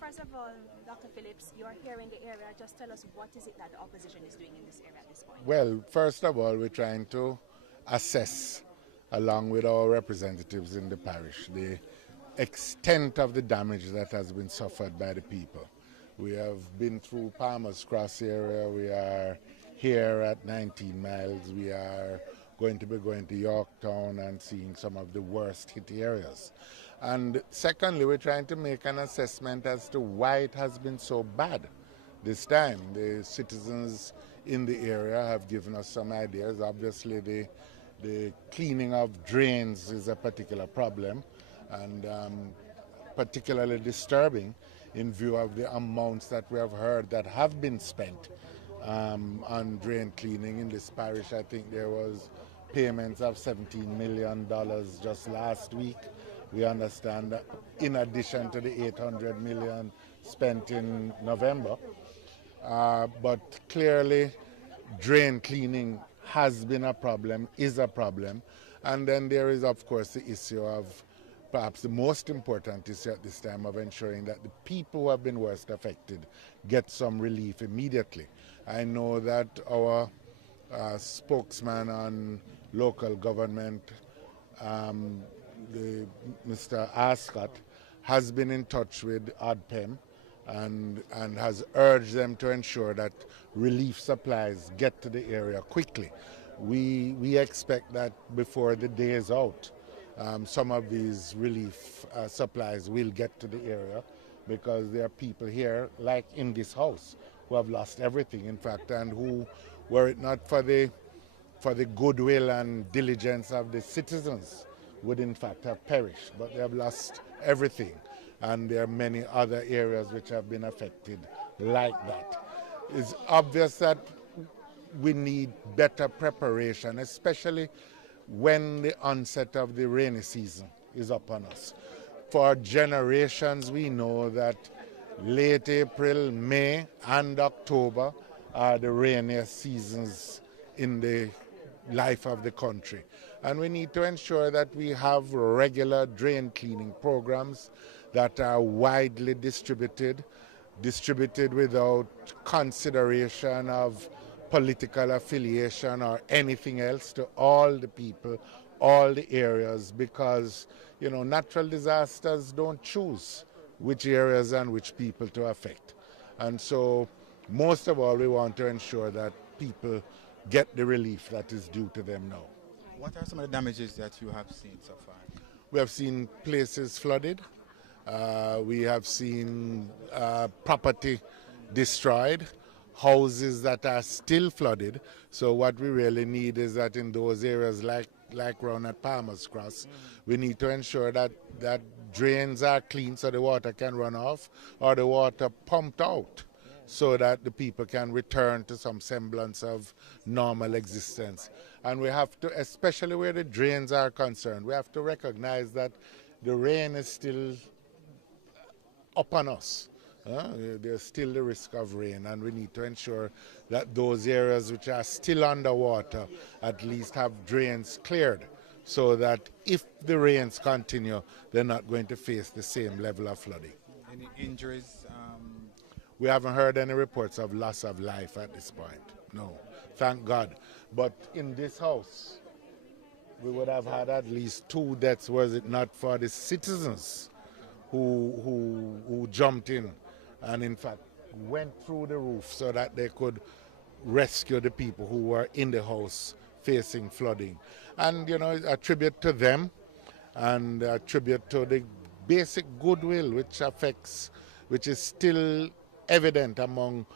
First of all, Dr. Phillips, you're here in the area. Just tell us what is it that the opposition is doing in this area at this point? Well, first of all, we're trying to assess, along with our representatives in the parish, the extent of the damage that has been suffered by the people. We have been through Palmer's Cross area. We are here at 19 miles. We are going to be going to Yorktown and seeing some of the worst hit areas. And secondly, we're trying to make an assessment as to why it has been so bad this time. The citizens in the area have given us some ideas. Obviously, the cleaning of drains is a particular problem, and particularly disturbing in view of the amounts that we have heard that have been spent on drain cleaning in this parish. I think there was payments of $17 million just last week. We understand that in addition to the $800 million spent in November. But clearly, drain cleaning has been a problem, is a problem. And then there is, of course, the issue of perhaps the most important issue at this time of ensuring that the people who have been worst affected get some relief immediately. I know that our spokesman on local government, Mr. Ascot, has been in touch with ODPEM and has urged them to ensure that relief supplies get to the area quickly. We expect that before the day is out, some of these relief supplies will get to the area, because there are people here, like in this house, who have lost everything, in fact, and who, were it not for the goodwill and diligence of the citizens, would in fact have perished. But they have lost everything, and there are many other areas which have been affected like that. It's obvious that we need better preparation, especially when the onset of the rainy season is upon us. For generations, we know that late April, May, and October are the rainiest seasons in the life of the country. And we need to ensure that we have regular drain cleaning programs that are widely distributed without consideration of political affiliation or anything else, to all the people, all the areas, because natural disasters don't choose which areas and which people to affect. And so most of all, we want to ensure that people get the relief that is due to them now. What are some of the damages that you have seen so far? We have seen places flooded. We have seen property destroyed, houses that are still flooded. So what we really need is that in those areas like round at Palmer's Cross, we need to ensure that drains are clean so the water can run off, or the water pumped out, so that the people can return to some semblance of normal existence. And we have to, especially where the drains are concerned, we have to recognize that the rain is still upon us. There's still the risk of rain, and we need to ensure that those areas which are still underwater at least have drains cleared, so that if the rains continue, they're not going to face the same level of flooding. Any injuries? We haven't heard any reports of loss of life at this point, no, thank God. But in this house, we would have had at least 2 deaths, was it not for the citizens who jumped in and in fact went through the roof so that they could rescue the people who were in the house facing flooding. And a tribute to them, and a tribute to the basic goodwill which is still evident among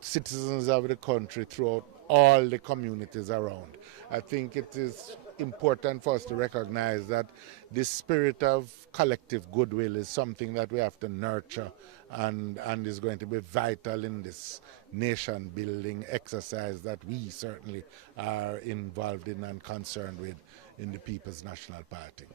citizens of the country throughout all the communities around. I think it is important for us to recognize that this spirit of collective goodwill is something that we have to nurture, and is going to be vital in this nation building exercise that we certainly are involved in and concerned with in the People's National Party.